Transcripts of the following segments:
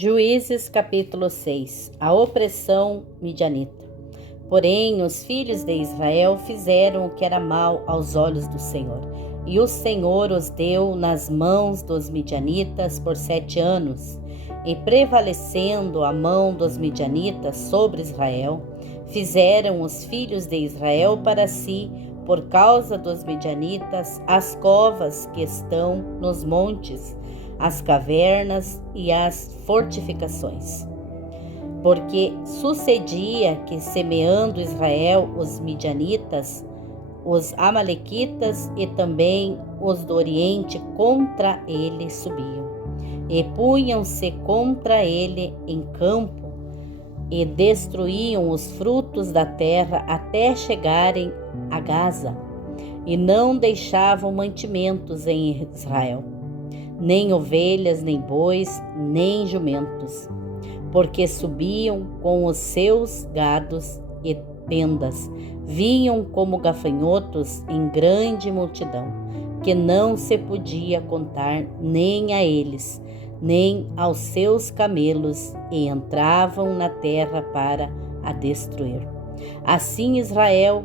Juízes capítulo 6. A opressão midianita. Porém, os filhos de Israel fizeram o que era mal aos olhos do Senhor, e o Senhor os deu nas mãos dos midianitas por 7 anos. E prevalecendo a mão dos midianitas sobre Israel, fizeram os filhos de Israel para si, por causa dos midianitas, as covas que estão nos montes, as cavernas e as fortificações. Porque sucedia que, semeando Israel os midianitas, os amalequitas e também os do Oriente contra ele subiam, e punham-se contra ele em campo, e destruíam os frutos da terra até chegarem a Gaza, e não deixavam mantimentos em Israel, nem ovelhas, nem bois, nem jumentos, porque subiam com os seus gados e tendas, vinham como gafanhotos em grande multidão, que não se podia contar nem a eles, nem aos seus camelos, e entravam na terra para a destruir. Assim Israel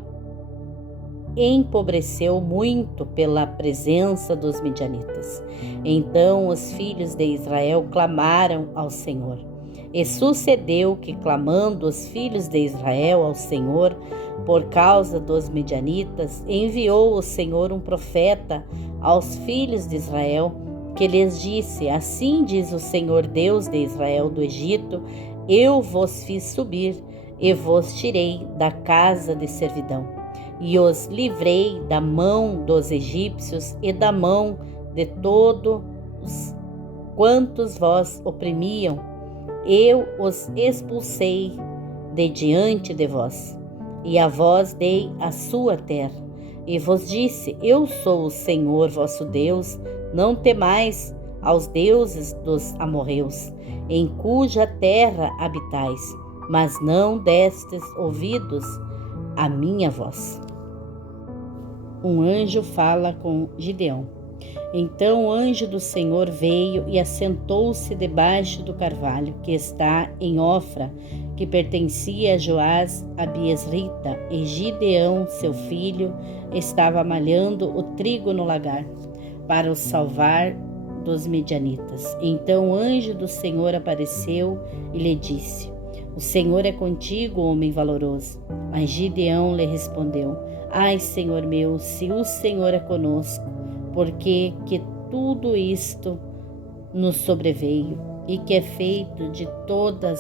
empobreceu muito pela presença dos midianitas. Então os filhos de Israel clamaram ao Senhor. E sucedeu que, clamando os filhos de Israel ao Senhor por causa dos midianitas, enviou o Senhor um profeta aos filhos de Israel, que lhes disse: Assim diz o Senhor Deus de Israel do Egito: Eu vos fiz subir e vos tirei da casa de servidão, e os livrei da mão dos egípcios e da mão de todos quantos vós oprimiam. Eu os expulsei de diante de vós, e a vós dei a sua terra. E vos disse: Eu sou o Senhor vosso Deus, não temais aos deuses dos amorreus, em cuja terra habitais, mas não destes ouvidos à minha voz. Um anjo fala com Gideão. Então o anjo do Senhor veio e assentou-se debaixo do carvalho que está em Ofra, que pertencia a Joás a Biesrita, e Gideão, seu filho, estava malhando o trigo no lagar, para o salvar dos midianitas. Então o anjo do Senhor apareceu e lhe disse: O Senhor é contigo, homem valoroso. Mas Gideão lhe respondeu: Ai, Senhor meu, se o Senhor é conosco, porque que tudo isto nos sobreveio, e que é feito de todas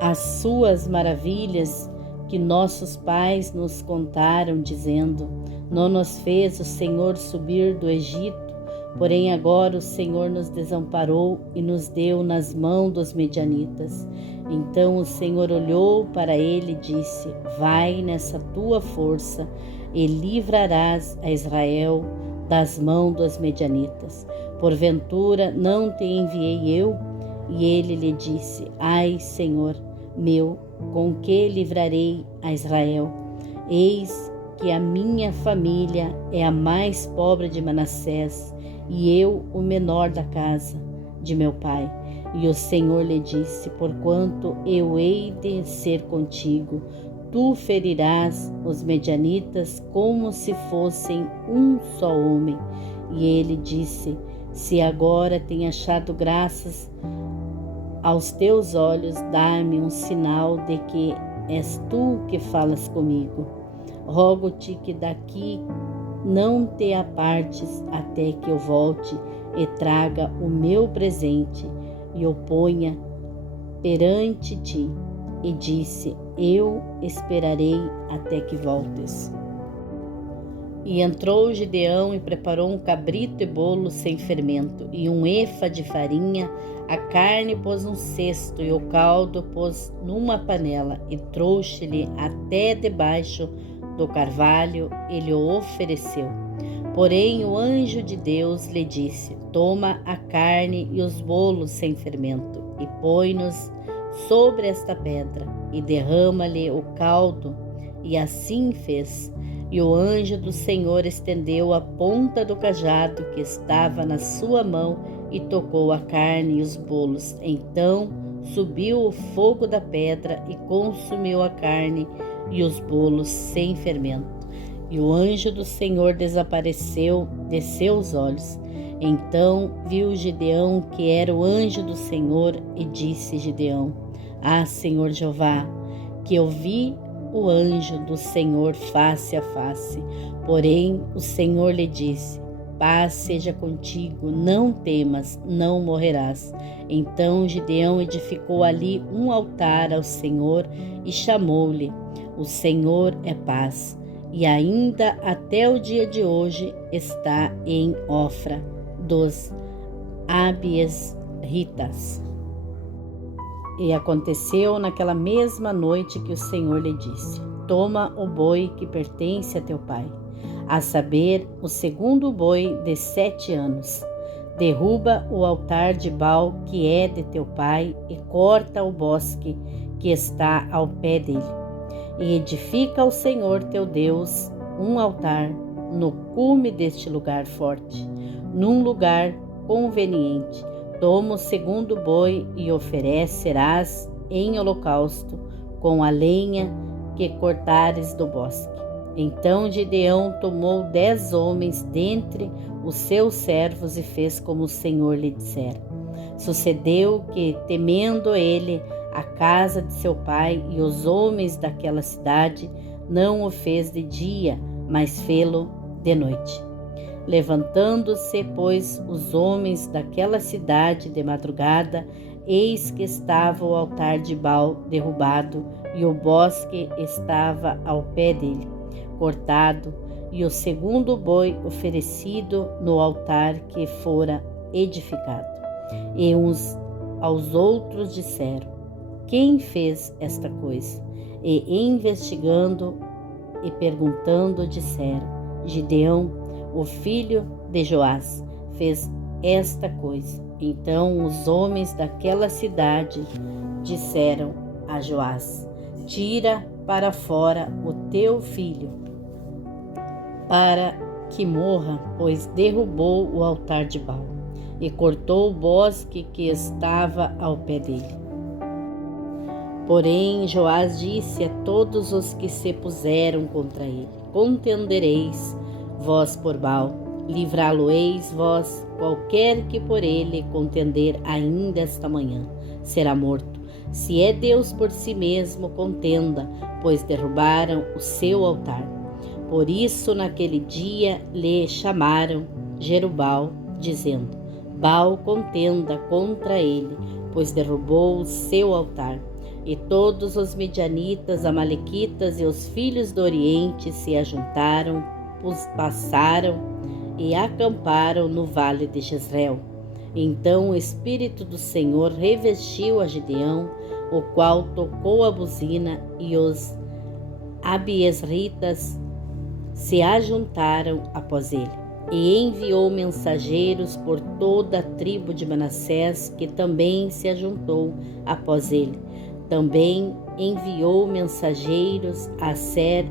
as suas maravilhas que nossos pais nos contaram, dizendo: Não nos fez o Senhor subir do Egito, porém agora o Senhor nos desamparou e nos deu nas mãos dos midianitas. Então o Senhor olhou para ele e disse: Vai nessa tua força e livrarás a Israel das mãos dos midianitas. Porventura não te enviei eu? E ele lhe disse: Ai, Senhor meu, com que livrarei a Israel? Eis que a minha família é a mais pobre de Manassés, e eu o menor da casa de meu pai. E o Senhor lhe disse: Porquanto eu hei de ser contigo, tu ferirás os medianitas como se fossem um só homem. E ele disse: Se agora tenho achado graças aos teus olhos, dá-me um sinal de que és tu que falas comigo. Rogo-te que daqui não te apartes até que eu volte e traga o meu presente e o ponha perante ti. E disse: Eu esperarei até que voltes. E entrou Gideão e preparou um cabrito e bolo sem fermento, e um efa de farinha. A carne pôs num cesto, e o caldo pôs numa panela, e trouxe-lhe até debaixo do carvalho, e lhe ofereceu. Porém o anjo de Deus lhe disse: Toma a carne e os bolos sem fermento, e põe-nos sobre esta pedra, e derrama-lhe o caldo. E assim fez. E o anjo do Senhor estendeu a ponta do cajado que estava na sua mão, e tocou a carne e os bolos. Então subiu o fogo da pedra e consumiu a carne e os bolos sem fermento. E o anjo do Senhor desapareceu de seus olhos. Então viu Gideão que era o anjo do Senhor e disse Gideão: Ah, Senhor Jeová, que eu vi o anjo do Senhor face a face. Porém o Senhor lhe disse: Paz seja contigo, não temas, não morrerás. Então Gideão edificou ali um altar ao Senhor e chamou-lhe: O Senhor é paz. E ainda até o dia de hoje está em Ofra dos Abiesritas. E aconteceu naquela mesma noite que o Senhor lhe disse: Toma o boi que pertence a teu pai, a saber, o segundo boi de 7 anos. Derruba o altar de Baal que é de teu pai e corta o bosque que está ao pé dele. E edifica ao Senhor teu Deus um altar no cume deste lugar forte, num lugar conveniente. Toma o segundo boi e oferecerás em holocausto com a lenha que cortares do bosque. Então Gideão tomou 10 homens dentre os seus servos e fez como o Senhor lhe dissera. Sucedeu que, temendo ele a casa de seu pai e os homens daquela cidade, não o fez de dia, mas fê-lo de noite. Levantando-se, pois, os homens daquela cidade de madrugada, eis que estava o altar de Baal derrubado e o bosque estava ao pé dele, cortado, e o segundo boi oferecido no altar que fora edificado. E uns aos outros disseram: Quem fez esta coisa? E investigando e perguntando disseram: Gideão, o filho de Joás, fez esta coisa. Então os homens daquela cidade disseram a Joás: Tira para fora o teu filho, para que morra, pois derrubou o altar de Baal e cortou o bosque que estava ao pé dele. Porém Joás disse a todos os que se puseram contra ele: Contendereis vós por Baal, livrá-lo-eis vós, qualquer que por ele contender ainda esta manhã, será morto. Se é Deus por si mesmo, contenda, pois derrubaram o seu altar. Por isso naquele dia lhe chamaram Jerubal, dizendo: Baal contenda contra ele, pois derrubou o seu altar. E todos os midianitas, amalequitas e os filhos do Oriente se ajuntaram, passaram e acamparam no vale de Jezreel. Então o Espírito do Senhor revestiu a Gideão, o qual tocou a buzina, e os Abiesritas se ajuntaram após ele. E enviou mensageiros por toda a tribo de Manassés, que também se ajuntou após ele. Também enviou mensageiros a Aser,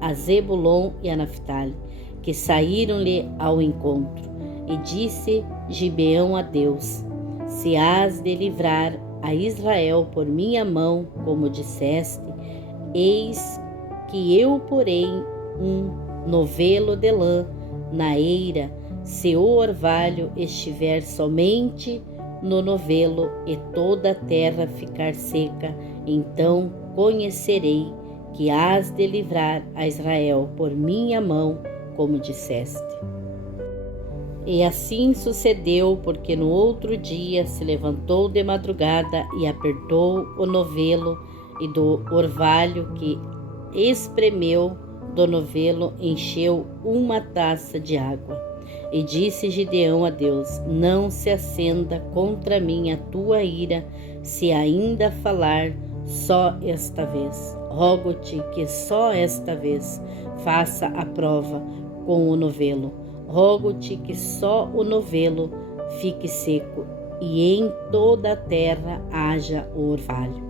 a Zebulon e a Naftali, que saíram-lhe ao encontro. E disse Gibeão a Deus: Se hás de livrar a Israel por minha mão, como disseste, eis que eu porei um novelo de lã na eira, se o orvalho estiver somente no novelo e toda a terra ficar seca, então conhecerei que hás de livrar a Israel por minha mão, como disseste. E assim sucedeu, porque no outro dia se levantou de madrugada e apertou o novelo, e do orvalho que espremeu do novelo encheu uma taça de água. E disse Gideão a Deus: Não se acenda contra mim a tua ira, se ainda falar só esta vez. Rogo-te que só esta vez faça a prova com o novelo. Rogo-te que só o novelo fique seco, e em toda a terra haja o orvalho.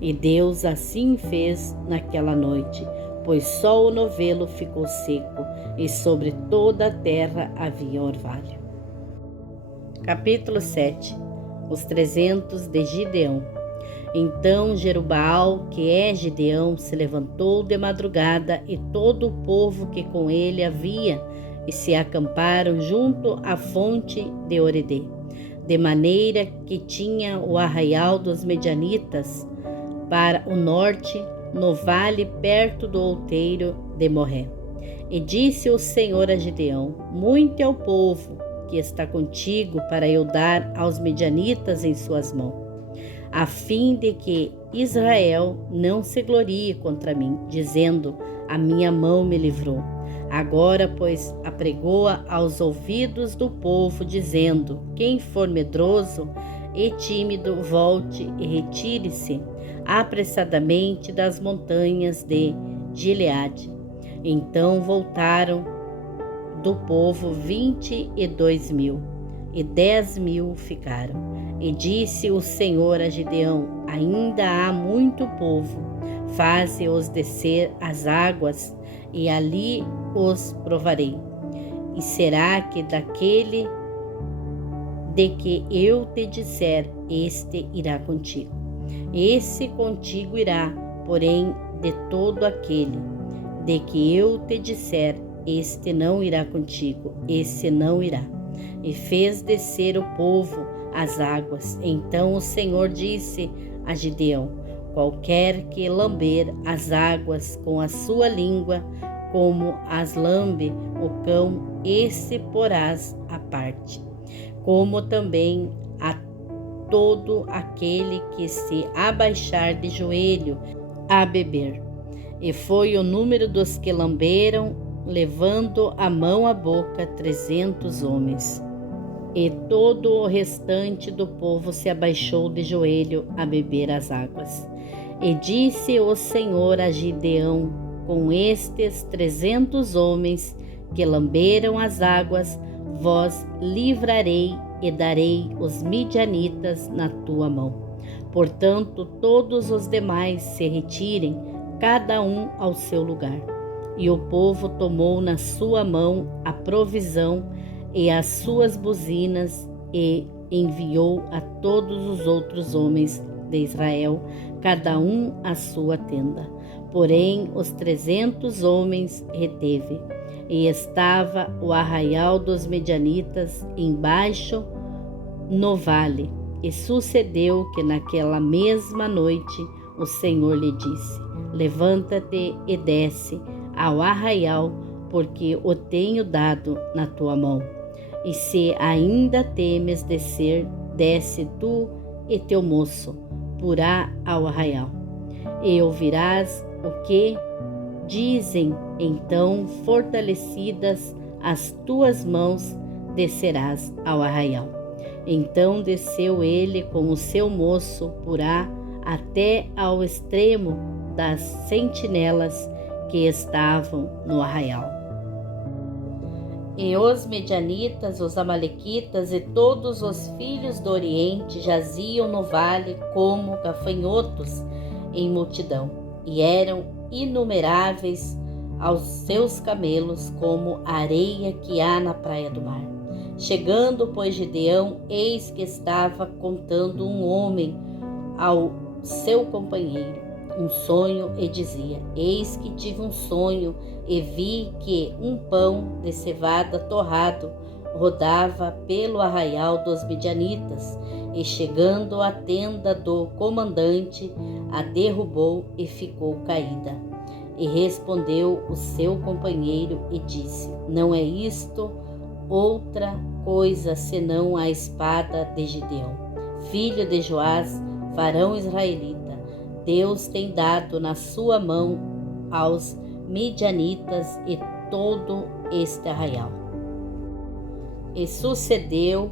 E Deus assim fez naquela noite, pois só o novelo ficou seco, e sobre toda a terra havia orvalho. Capítulo 7. Os 300 de Gideão. Então Jerubbaal, que é Gideão, se levantou de madrugada e todo o povo que com ele havia e se acamparam junto à fonte de Oredê, de maneira que tinha o arraial dos Medianitas para o norte, no vale perto do outeiro de Morré. E disse o Senhor a Gideão: muito é o povo que está contigo para eu dar aos medianitas em suas mãos, a fim de que Israel não se glorie contra mim, dizendo: a minha mão me livrou. Agora, pois, apregoa aos ouvidos do povo, dizendo: quem for medroso e tímido, volte e retire-se apressadamente das montanhas de Gileade. Então voltaram do povo 22.000, e 10.000 ficaram. E disse o Senhor a Gideão: ainda há muito povo, faze-os descer as águas, e ali os provarei. E será que daquele de que eu te disser, este irá contigo. Esse contigo irá, porém, de todo aquele de que eu te disser, este não irá contigo, esse não irá. E fez descer o povo as águas. Então o Senhor disse a Gideão: qualquer que lamber as águas com a sua língua, como as lambe o cão, esse porás à parte, como também a todo aquele que se abaixar de joelho a beber. E foi o número dos que lamberam, levando a mão à boca, 300 homens. E todo o restante do povo se abaixou de joelho a beber as águas. E disse o Senhor a Gideão: com estes 300 homens que lamberam as águas, vós livrarei e darei os midianitas na tua mão. Portanto, todos os demais se retirem, cada um ao seu lugar. E o povo tomou na sua mão a provisão e as suas buzinas, e enviou a todos os outros homens de Israel, cada um à sua tenda. Porém, os 300 homens reteve, e estava o arraial dos medianitas embaixo no vale. E sucedeu que naquela mesma noite o Senhor lhe disse: levanta-te e desce ao arraial, porque o tenho dado na tua mão. E se ainda temes descer, desce tu e teu moço, porá ao arraial. E ouvirás o que dizem, então, fortalecidas as tuas mãos, descerás ao arraial. Então desceu ele com o seu moço porá até ao extremo das sentinelas que estavam no arraial. E os medianitas, os amalequitas e todos os filhos do Oriente jaziam no vale como gafanhotos em multidão, e eram inumeráveis aos seus camelos como a areia que há na praia do mar. Chegando, pois, Gideão, eis que estava contando um homem ao seu companheiro um sonho, e dizia: eis que tive um sonho, e vi que um pão de cevada torrado rodava pelo arraial dos midianitas, e chegando à tenda do comandante, a derrubou e ficou caída. E respondeu o seu companheiro e disse: não é isto outra coisa senão a espada de Gideão, filho de Joás, varão israelita. Deus tem dado na sua mão aos midianitas e todo este arraial. E sucedeu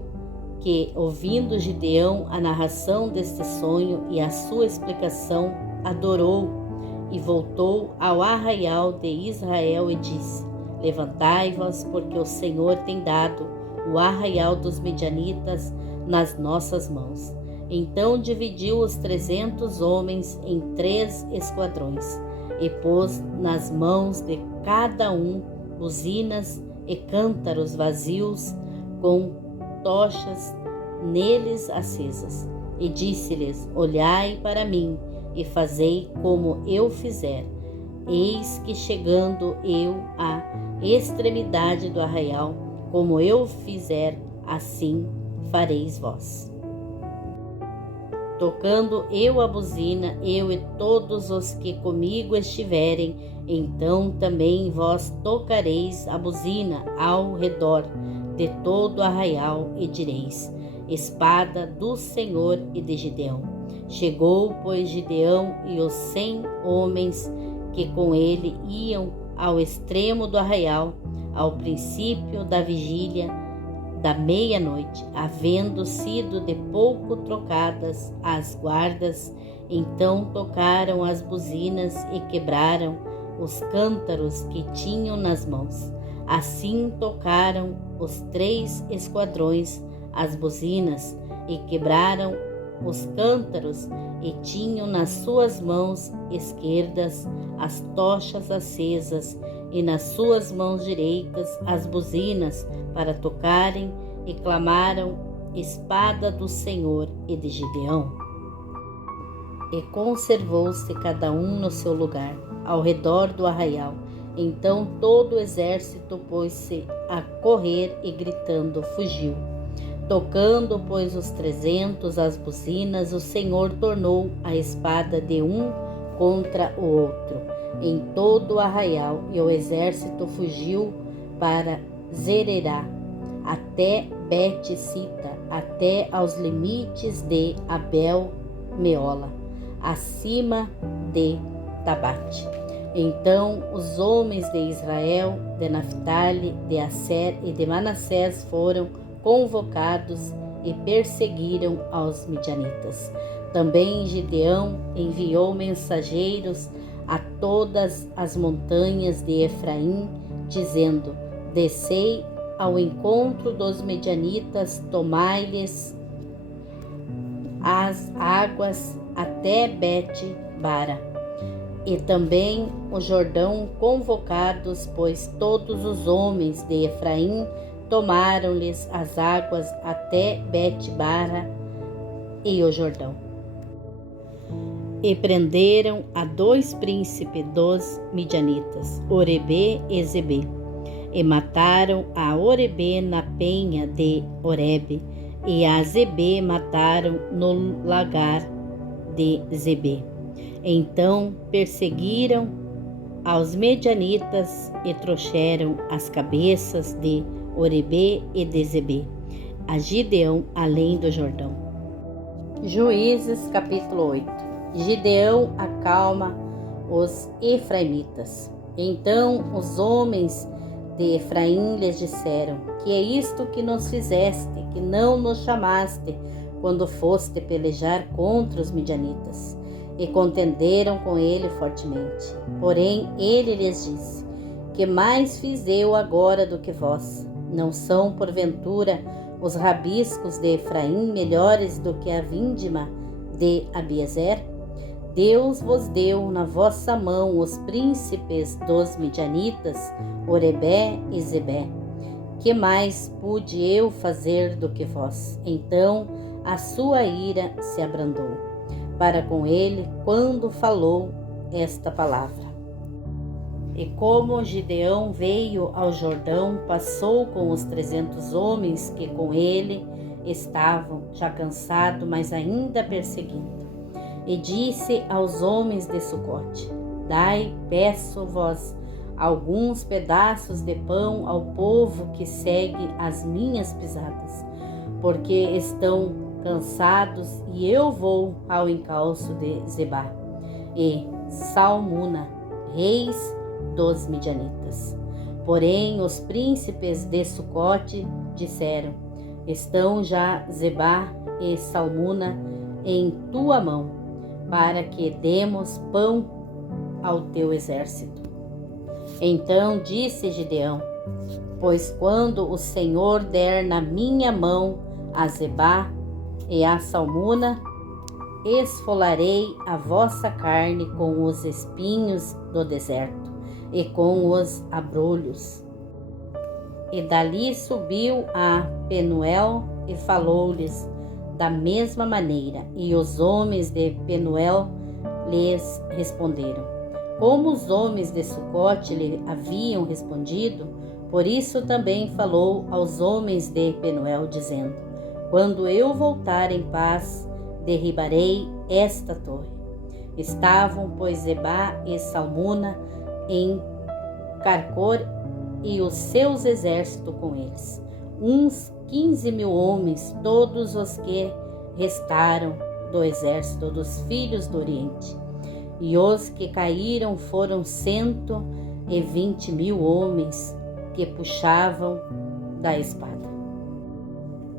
que, ouvindo Gideão a narração deste sonho e a sua explicação, adorou e voltou ao arraial de Israel e disse: levantai-vos, porque o Senhor tem dado o arraial dos midianitas nas nossas mãos. Então dividiu os 300 homens em 3 esquadrões, e pôs nas mãos de cada um buzinas e cântaros vazios com tochas neles acesas. E disse-lhes: olhai para mim e fazei como eu fizer. Eis que chegando eu à extremidade do arraial, como eu fizer, assim fareis vós. Tocando eu a buzina, eu e todos os que comigo estiverem, então também vós tocareis a buzina ao redor de todo o arraial e direis: espada do Senhor e de Gideão. Chegou, pois, Gideão e os 100 homens que com ele iam ao extremo do arraial, ao princípio da vigília da meia-noite, havendo sido de pouco trocadas as guardas. Então tocaram as buzinas e quebraram os cântaros que tinham nas mãos. Assim tocaram os 3 esquadrões as buzinas e quebraram os cântaros, e tinham nas suas mãos esquerdas as tochas acesas, e nas suas mãos direitas as buzinas para tocarem, e clamaram: espada do Senhor e de Gideão. E conservou-se cada um no seu lugar, ao redor do arraial. Então todo o exército pôs-se a correr e gritando fugiu. Tocando, pois, os 300 as buzinas, o Senhor tornou a espada de um contra o outro em todo o arraial, e o exército fugiu para Zererá, até Bet-sita, até aos limites de Abel-meola, acima de Tabate. Então os homens de Israel, de Naphtali, de Asser e de Manassés foram convocados e perseguiram aos midianitas. Também Gideão enviou mensageiros a todas as montanhas de Efraim, dizendo: descei ao encontro dos midianitas, tomai-lhes as águas até Bet-bara. E também o Jordão convocados, pois todos os homens de Efraim tomaram-lhes as águas até Bet-bara e o Jordão. E prenderam a 2 príncipes dos midianitas, Orebê e Zebê, e mataram a Orebê na penha de Oreb, e a Zebê mataram no lagar de Zebê. Então perseguiram aos medianitas e trouxeram as cabeças de Orebê e de Zebê a Gideão além do Jordão. Juízes capítulo 8. Gideão acalma os efraimitas. Então os homens de Efraim lhes disseram: que é isto que nos fizeste, que não nos chamaste quando foste pelejar contra os midianitas? E contenderam com ele fortemente. Porém ele lhes disse: que mais fiz eu agora do que vós? Não são, porventura, os rabiscos de Efraim melhores do que a vindima de Abiezer? Deus vos deu na vossa mão os príncipes dos midianitas, Orebé e Zebé. Que mais pude eu fazer do que vós? Então a sua ira se abrandou para com ele quando falou esta palavra. E como Gideão veio ao Jordão, passou com os 300 homens que com ele estavam, já cansado, mas ainda perseguindo. E disse aos homens de Sucote: dai, peço-vos, alguns pedaços de pão ao povo que segue as minhas pisadas, porque estão cansados, e eu vou ao encalço de Zebá e Salmuna, reis dos midianitas. Porém os príncipes de Sucote disseram: estão já Zebá e Salmuna em tua mão, para que demos pão ao teu exército. Então disse Gideão: pois quando o Senhor der na minha mão a Zebá e a Salmuna, esfolarei a vossa carne com os espinhos do deserto e com os abrolhos. E dali subiu a Penuel e falou-lhes: da mesma maneira. E os homens de Penuel lhes responderam, como os homens de Sucote lhe haviam respondido, por isso também falou aos homens de Penuel, dizendo, quando eu voltar em paz, derribarei esta torre. Estavam, pois, Zebá e Salmuna em Carcor e os seus exércitos com eles, uns 15.000 homens, todos os que restaram do exército dos filhos do Oriente. E os que caíram foram 120.000 homens que puxavam da espada.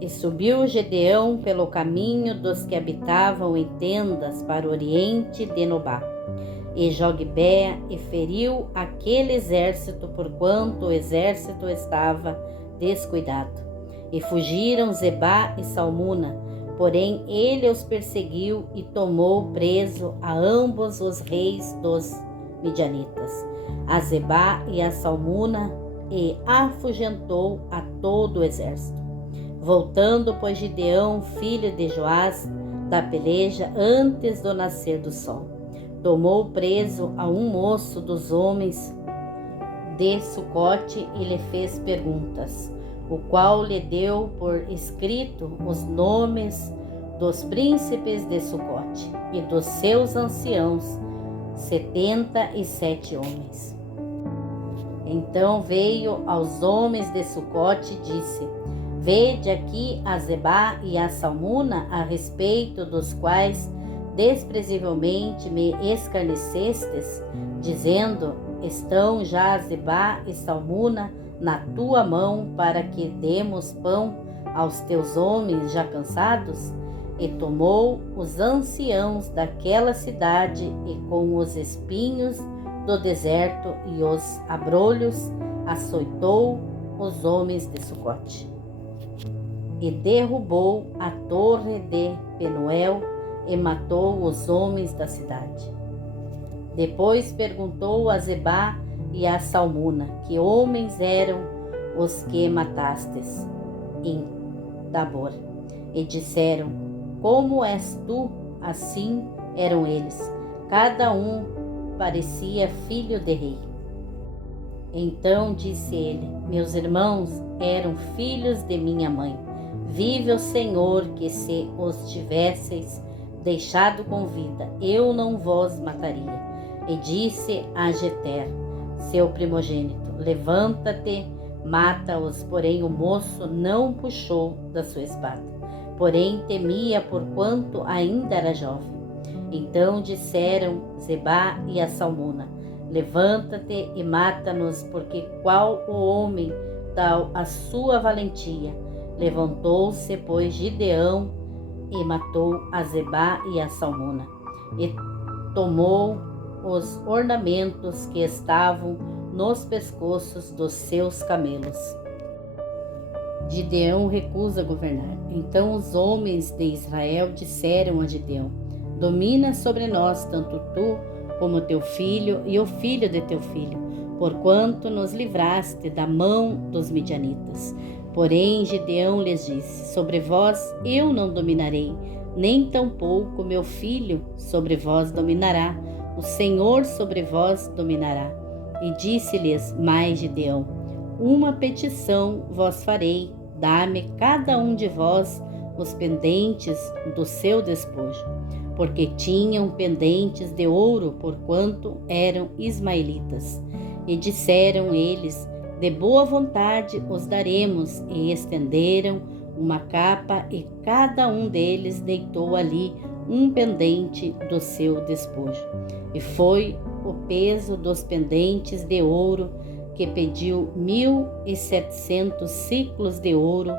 E subiu Gedeão pelo caminho dos que habitavam em tendas para o oriente de Nobá, e Jogbé, e feriu aquele exército, porquanto o exército estava descuidado. E fugiram Zebá e Salmuna, porém ele os perseguiu e tomou preso a ambos os reis dos midianitas, a Zebá e a Salmuna, e afugentou a todo o exército. Voltando, pois, Gideão, filho de Joás, da peleja, antes do nascer do sol, tomou preso a um moço dos homens de Sucote e lhe fez perguntas, o qual lhe deu por escrito os nomes dos príncipes de Sucote e dos seus anciãos, 77 homens. Então veio aos homens de Sucote e disse, vede aqui a Zebá e a Salmuna, a respeito dos quais desprezivelmente me escarnecestes, dizendo, estão já Zebá e Salmuna na tua mão para que demos pão aos teus homens já cansados? E tomou os anciãos daquela cidade e com os espinhos do deserto e os abrolhos açoitou os homens de Sucote. E derrubou a torre de Penuel e matou os homens da cidade. Depois perguntou a Zebá e a Salmuna, que homens eram os que matastes em Tabor? E disseram, como és tu? Assim eram eles, cada um parecia filho de rei. Então disse ele, meus irmãos eram filhos de minha mãe. Vive o Senhor, que se os tivesseis deixado com vida, eu não vos mataria. E disse a Jeter, seu primogênito, levanta-te, mata-os. Porém o moço não puxou da sua espada, porém temia, porquanto ainda era jovem. Então disseram Zebá e a Salmuna, levanta-te e mata-nos, porque qual o homem tal a sua valentia? Levantou-se, pois, Gideão e matou a Zebá e a Salmuna, e tomou os ornamentos que estavam nos pescoços dos seus camelos. Gideão recusa governar. Então os homens de Israel disseram a Gideão, domina sobre nós tanto tu como teu filho e o filho de teu filho, porquanto nos livraste da mão dos midianitas. Porém Gideão lhes disse, sobre vós eu não dominarei, nem tampouco meu filho sobre vós dominará, o Senhor sobre vós dominará. E disse-lhes mais Gideão, uma petição vos farei, dá-me cada um de vós os pendentes do seu despojo, porque tinham pendentes de ouro, porquanto eram ismaelitas. E disseram eles, de boa vontade os daremos, e estenderam uma capa, e cada um deles deitou ali um pendente do seu despojo. E foi o peso dos pendentes de ouro, que pediu 1.700 ciclos de ouro,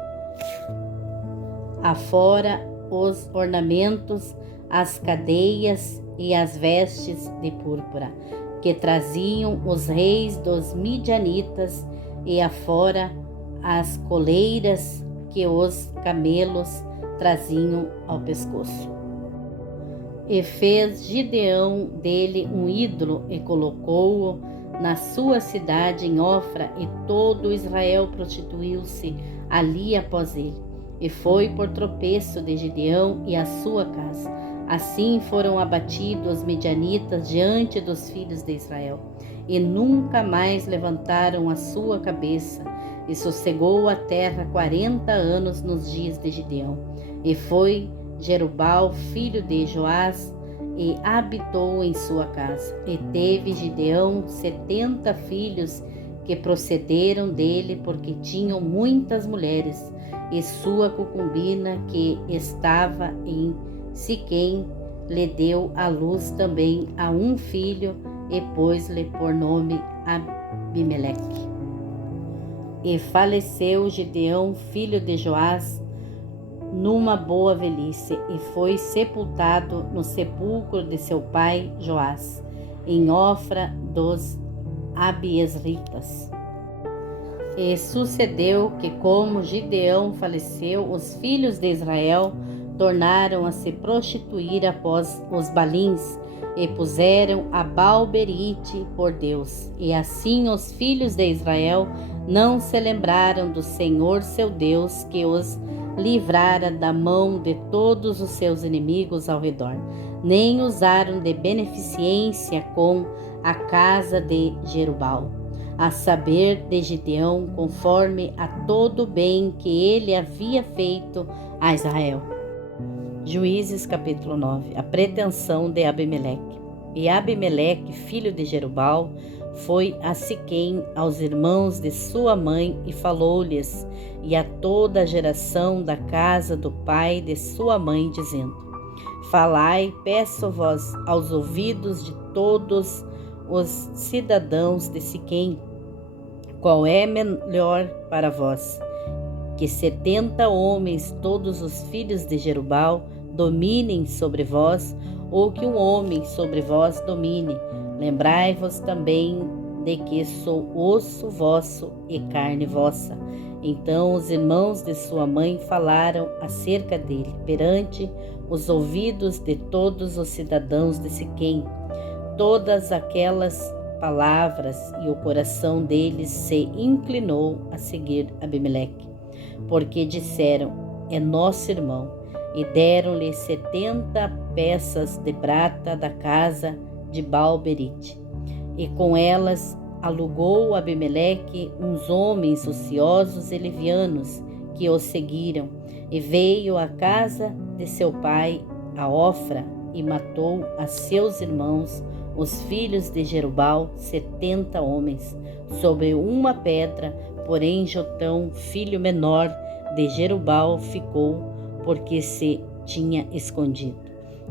afora os ornamentos, as cadeias e as vestes de púrpura, que traziam os reis dos midianitas, e afora as coleiras que os camelos traziam ao pescoço. E fez Gideão dele um ídolo e colocou-o na sua cidade em Ofra, e todo Israel prostituiu-se ali após ele. e foi por tropeço de Gideão e a sua casa. Assim foram abatidos os medianitas diante dos filhos de Israel, e nunca mais levantaram a sua cabeça, e sossegou a terra 40 anos nos dias de Gideão. E foi Jerubal, filho de Joás, e habitou em sua casa. E teve Gideão 70 filhos que procederam dele, porque tinham muitas mulheres, e sua concubina, que estava em Siquém, lhe deu à luz também a um filho, e pôs-lhe por nome Abimeleque. E faleceu Gideão, filho de Joás, numa boa velhice, e foi sepultado no sepulcro de seu pai Joás, em Ofra dos Abiesritas. E sucedeu que, como Gideão faleceu, os filhos de Israel tornaram a se prostituir após os balins, e puseram a Baal-berite por Deus. E assim os filhos de Israel não se lembraram do Senhor seu Deus, que os livrara da mão de todos os seus inimigos ao redor, nem usaram de beneficência com a casa de Jerubal, a saber, de Gideão, conforme a todo o bem que ele havia feito a Israel. Juízes capítulo 9. A pretensão de Abimeleque. E Abimeleque, filho de Jerubal, foi a Siquém, aos irmãos de sua mãe, e falou-lhes, e a toda a geração da casa do pai de sua mãe, dizendo: Falai, peço-vos aos ouvidos de todos os cidadãos de Siquém, qual é melhor para vós, que 70 homens, todos os filhos de Jerubal, dominem sobre vós, ou que um homem sobre vós domine. Lembrai-vos também de que sou osso vosso e carne vossa. Então os irmãos de sua mãe falaram acerca dele perante os ouvidos de todos os cidadãos de Siquém todas aquelas palavras, e o coração deles se inclinou a seguir Abimeleque, porque disseram: é nosso irmão. E deram-lhe 70 peças de prata da casa de Baal-berite. E com elas alugou Abimeleque uns homens ociosos e levianos que o seguiram, e veio à casa de seu pai, a Ofra, e matou a seus irmãos, os filhos de Jerubal, 70 homens, sobre uma pedra. Porém Jotão, filho menor de Jerubal, ficou, porque se tinha escondido.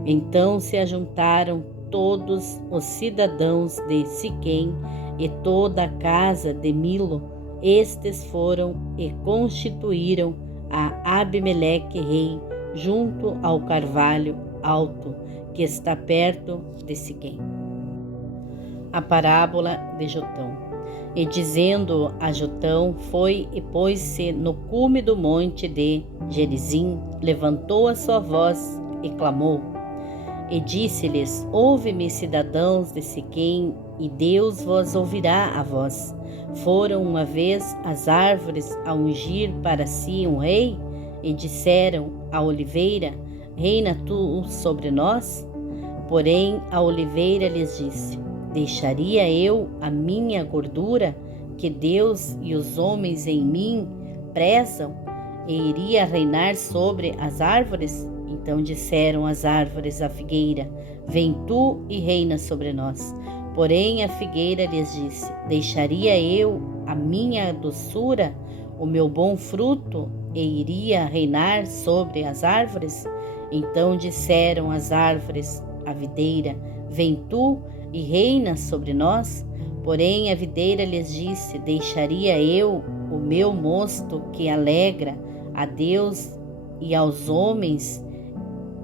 Então se ajuntaram todos os cidadãos de Siquém e toda a casa de Milo. Estes foram e constituíram a Abimeleque rei, junto ao carvalho alto, que está perto de Siquém. A parábola de Jotão. E dizendo a Jotão, foi e pôs-se no cume do monte de Gerizim, levantou a sua voz e clamou. E disse-lhes: ouve-me, cidadãos de Siquém, e Deus vos ouvirá a voz. Foram uma vez as árvores a ungir para si um rei, e disseram à oliveira: reina tu sobre nós? Porém a oliveira lhes disse: deixaria eu a minha gordura, que Deus e os homens em mim prezam, e iria reinar sobre as árvores? Então disseram as árvores à figueira: vem tu e reina sobre nós. Porém a figueira lhes disse: deixaria eu a minha doçura, o meu bom fruto, e iria reinar sobre as árvores? Então disseram as árvores à videira: vem tu e reina sobre nós? Porém a videira lhes disse: deixaria eu o meu mosto, que alegra a Deus e aos homens,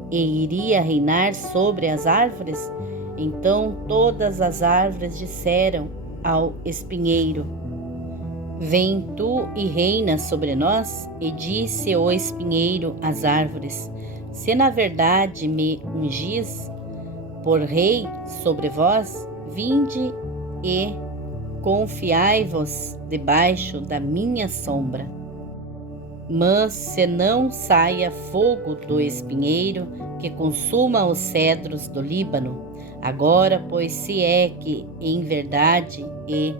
e iria reinar sobre as árvores? Então todas as árvores disseram ao espinheiro: vem tu e reina sobre nós? E disse o espinheiro às árvores: se na verdade me ungis por rei sobre vós, vinde e confiai-vos debaixo da minha sombra. Mas se não saia fogo do espinheiro que consuma os cedros do Líbano. Agora, pois, se é que em verdade e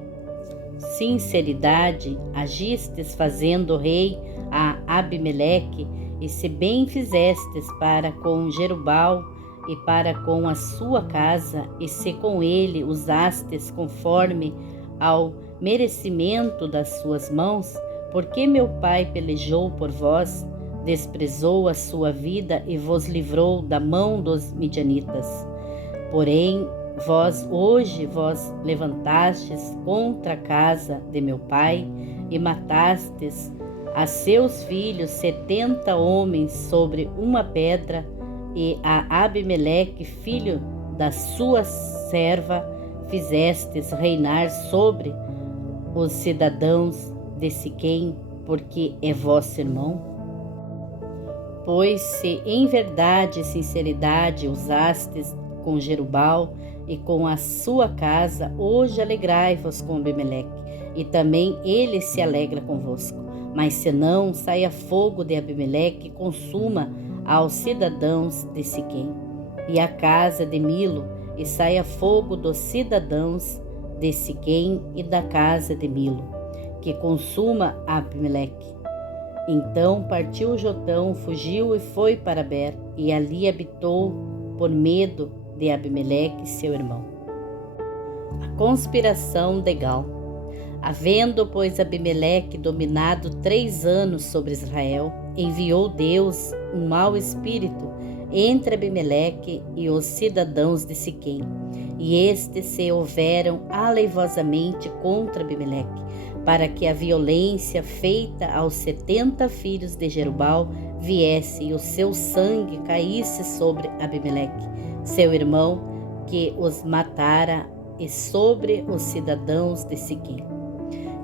sinceridade agistes fazendo rei a Abimeleque, e se bem fizestes para com Jerubal e para com a sua casa, e se com ele usastes conforme ao merecimento das suas mãos, porque meu pai pelejou por vós, desprezou a sua vida e vos livrou da mão dos midianitas. Porém, vós levantastes contra a casa de meu pai e matastes a seus filhos 70 homens sobre uma pedra, e a Abimeleque, filho da sua serva, fizestes reinar sobre os cidadãos de Siquém, porque é vosso irmão? Pois se em verdade e sinceridade usastes com Jerubal e com a sua casa, hoje alegrai-vos com Abimeleque, e também ele se alegra convosco. Mas se não, saia fogo de Abimeleque e consuma aos cidadãos de Siquém e a casa de Milo, e saia fogo dos cidadãos de Siquém e da casa de Milo, que consuma Abimeleque. Então partiu Jotão, fugiu e foi para Ber, e ali habitou por medo de Abimeleque, seu irmão. A conspiração de Gal. Havendo, pois, Abimeleque dominado 3 anos sobre Israel, enviou Deus um mau espírito entre Abimeleque e os cidadãos de Siquém, e estes se houveram aleivosamente contra Abimeleque, para que a violência feita aos 70 filhos de Jerubal viesse e o seu sangue caísse sobre Abimeleque, seu irmão, que os matara, e sobre os cidadãos de Siquém,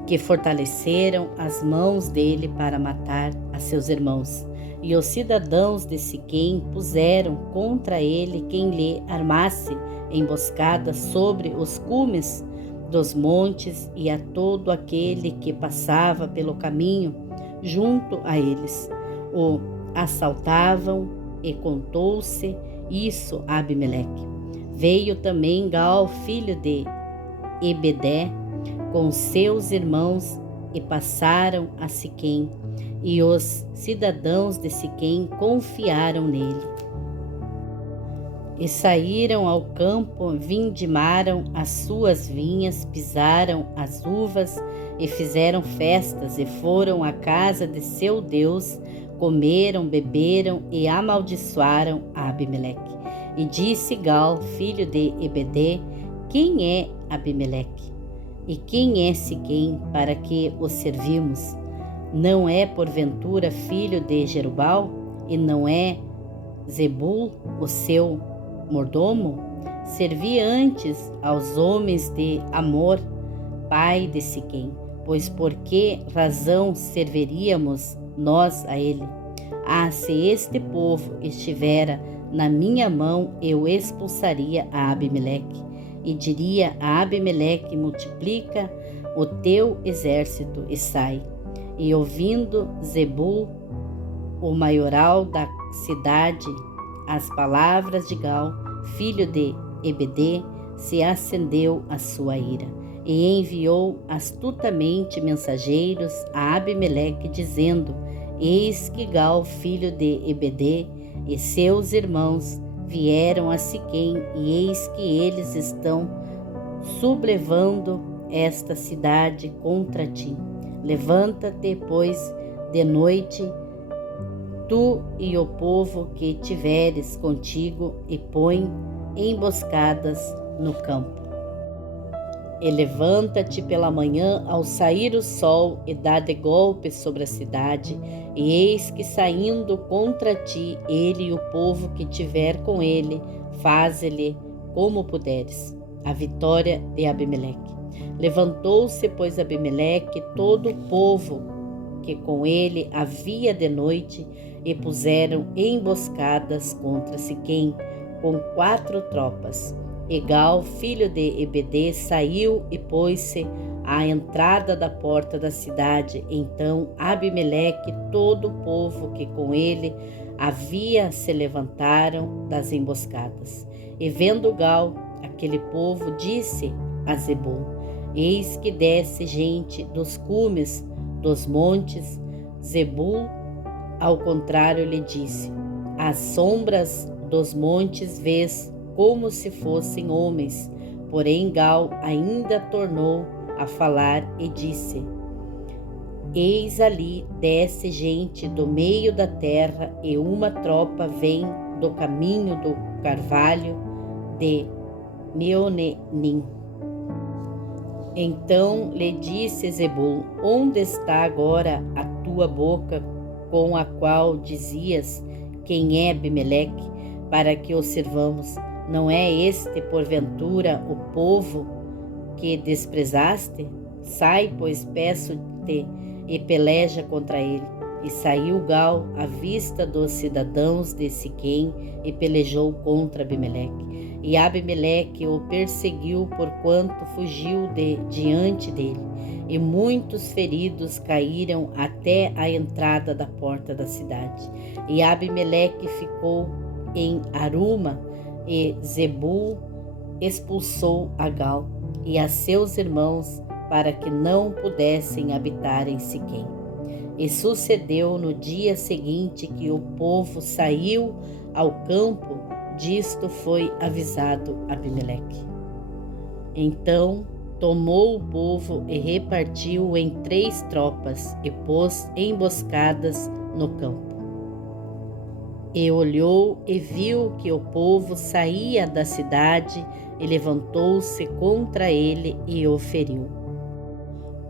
que fortaleceram as mãos dele para matar a seus irmãos. E os cidadãos de Siquém puseram contra ele quem lhe armasse emboscada sobre os cumes dos montes, e a todo aquele que passava pelo caminho junto a eles. O assaltavam, e contou-se isso a Abimeleque. Veio também Gal, filho de Ebedé, com seus irmãos, e passaram a Siquém, e os cidadãos de Siquém confiaram nele. E saíram ao campo, vindimaram as suas vinhas, pisaram as uvas, e fizeram festas, e foram à casa de seu Deus, comeram, beberam, e amaldiçoaram a Abimeleque. E disse Gal, filho de Ebedé: quem é Abimeleque? E quem é Siquém, para que o servimos? Não é porventura filho de Jerubal? E não é Zebul o seu mordomo? Servi antes aos homens de Amor, pai de Siquém, pois por que razão serviríamos nós a ele? Ah, se este povo estivera na minha mão, eu expulsaria a Abimeleque, e diria a Abimeleque: multiplica o teu exército e sai. E ouvindo Zebul, o maioral da cidade, as palavras de Gal, filho de Ebedé, se acendeu a sua ira, e enviou astutamente mensageiros a Abimeleque, dizendo: eis que Gal, filho de Ebedé, e seus irmãos vieram a Siquém, e eis que eles estão sublevando esta cidade contra ti. Levanta-te, pois, de noite, tu e o povo que tiveres contigo, e põe emboscadas no campo. E levanta-te pela manhã ao sair o sol, e dá de golpe sobre a cidade, e eis que saindo contra ti, ele e o povo que tiver com ele, faze-lhe como puderes. A vitória de Abimeleque. Levantou-se, pois, Abimeleque, todo o povo que com ele havia de noite, e puseram emboscadas contra Siquém, com 4 tropas. E Gal, filho de Ebedé, saiu e pôs-se à entrada da porta da cidade. Então Abimeleque e todo o povo que com ele havia se levantaram das emboscadas. E vendo Gal, aquele povo, disse a Zebul: eis que desce gente dos cumes dos montes. Zebul, ao contrário, lhe disse: as sombras dos montes vês como se fossem homens. Porém Gal ainda tornou a falar e disse: eis ali desce gente do meio da terra, e uma tropa vem do caminho do carvalho de Meonenim. Então lhe disse Zebul: onde está agora a tua boca com a qual dizias: quem é Abimeleque, para que o sirvamos? Não é este, porventura, o povo que desprezaste? Sai, pois, peço-te, e peleja contra ele. E saiu Gal à vista dos cidadãos de Siquém e pelejou contra Abimeleque. E Abimeleque o perseguiu, porquanto fugiu diante dele. E muitos feridos caíram até a entrada da porta da cidade. E Abimeleque ficou em Aruma, e Zebul expulsou a Gal e a seus irmãos, para que não pudessem habitar em Siquém. E sucedeu no dia seguinte que o povo saiu ao campo, disto foi avisado Abimeleque. Então tomou o povo e repartiu em 3 tropas e pôs emboscadas no campo. E olhou e viu que o povo saía da cidade, e levantou-se contra ele e o feriu.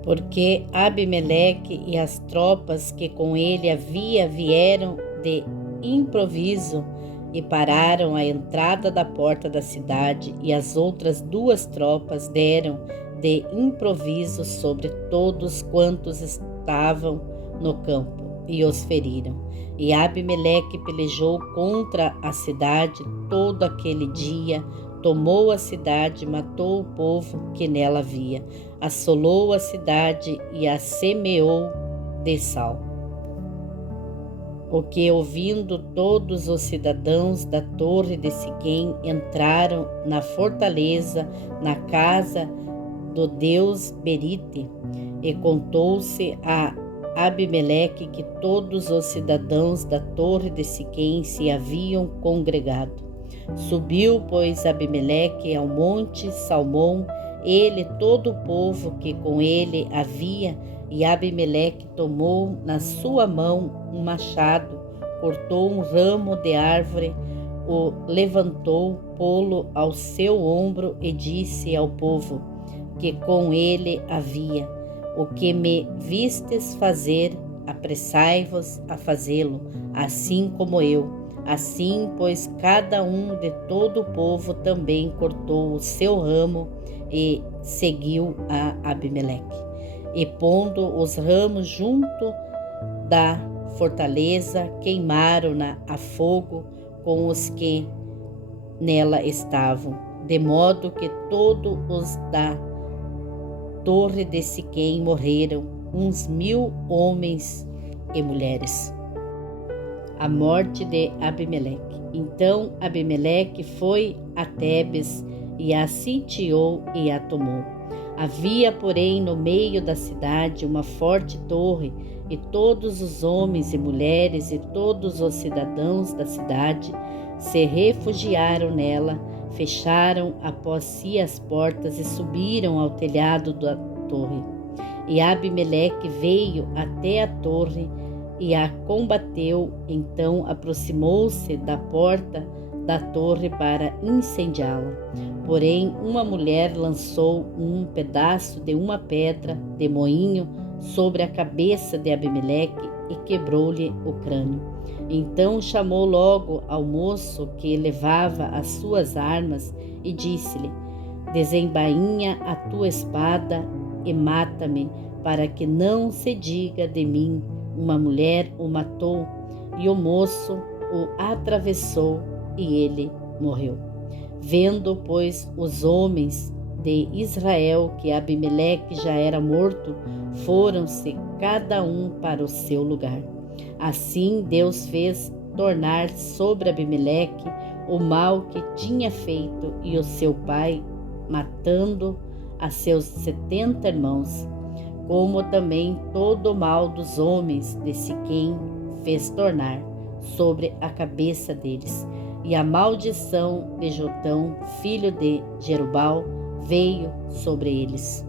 Porque Abimeleque e as tropas que com ele havia vieram de improviso e pararam à entrada da porta da cidade, e as outras 2 tropas deram de improviso sobre todos quantos estavam no campo e os feriram. E Abimeleque pelejou contra a cidade todo aquele dia, tomou a cidade, matou o povo que nela havia, assolou a cidade e a semeou de sal. O que, ouvindo todos os cidadãos da torre de Siquém, entraram na fortaleza, na casa do deus Berite, e contou-se a Abimeleque que todos os cidadãos da torre de Siquém se haviam congregado. Subiu, pois, Abimeleque ao monte Salmão, ele todo o povo que com ele havia, e Abimeleque tomou na sua mão um machado, cortou um ramo de árvore, o levantou, pô-lo ao seu ombro e disse ao povo que com ele havia: o que me vistes fazer, apressai-vos a fazê-lo, assim como eu. Assim, pois, cada um de todo o povo também cortou o seu ramo e seguiu a Abimeleque. E pondo os ramos junto da fortaleza, queimaram-na a fogo com os que nela estavam, de modo que todos os da torre de Siquém morreram, uns 1000 homens e mulheres. A morte de Abimeleque. Então Abimeleque foi a Tebes e a sitiou e a tomou. Havia, porém, no meio da cidade uma forte torre, e todos os homens e mulheres e todos os cidadãos da cidade se refugiaram nela, fecharam após si as portas e subiram ao telhado da torre. E Abimeleque veio até a torre e a combateu. Então aproximou-se da porta da torre para incendiá-la. Porém, uma mulher lançou um pedaço de uma pedra de moinho sobre a cabeça de Abimeleque e quebrou-lhe o crânio. Então chamou logo ao moço que levava as suas armas e disse-lhe: desembainha a tua espada e mata-me, para que não se diga de mim: uma mulher o matou. E o moço o atravessou e ele morreu. Vendo, pois, os homens de Israel, que Abimeleque já era morto, foram-se cada um para o seu lugar. Assim Deus fez tornar sobre Abimeleque o mal que tinha feito e o seu pai, matando a seus 70 irmãos, como também todo o mal dos homens de Siquém fez tornar sobre a cabeça deles. E a maldição de Jotão, filho de Jerubal, veio sobre eles.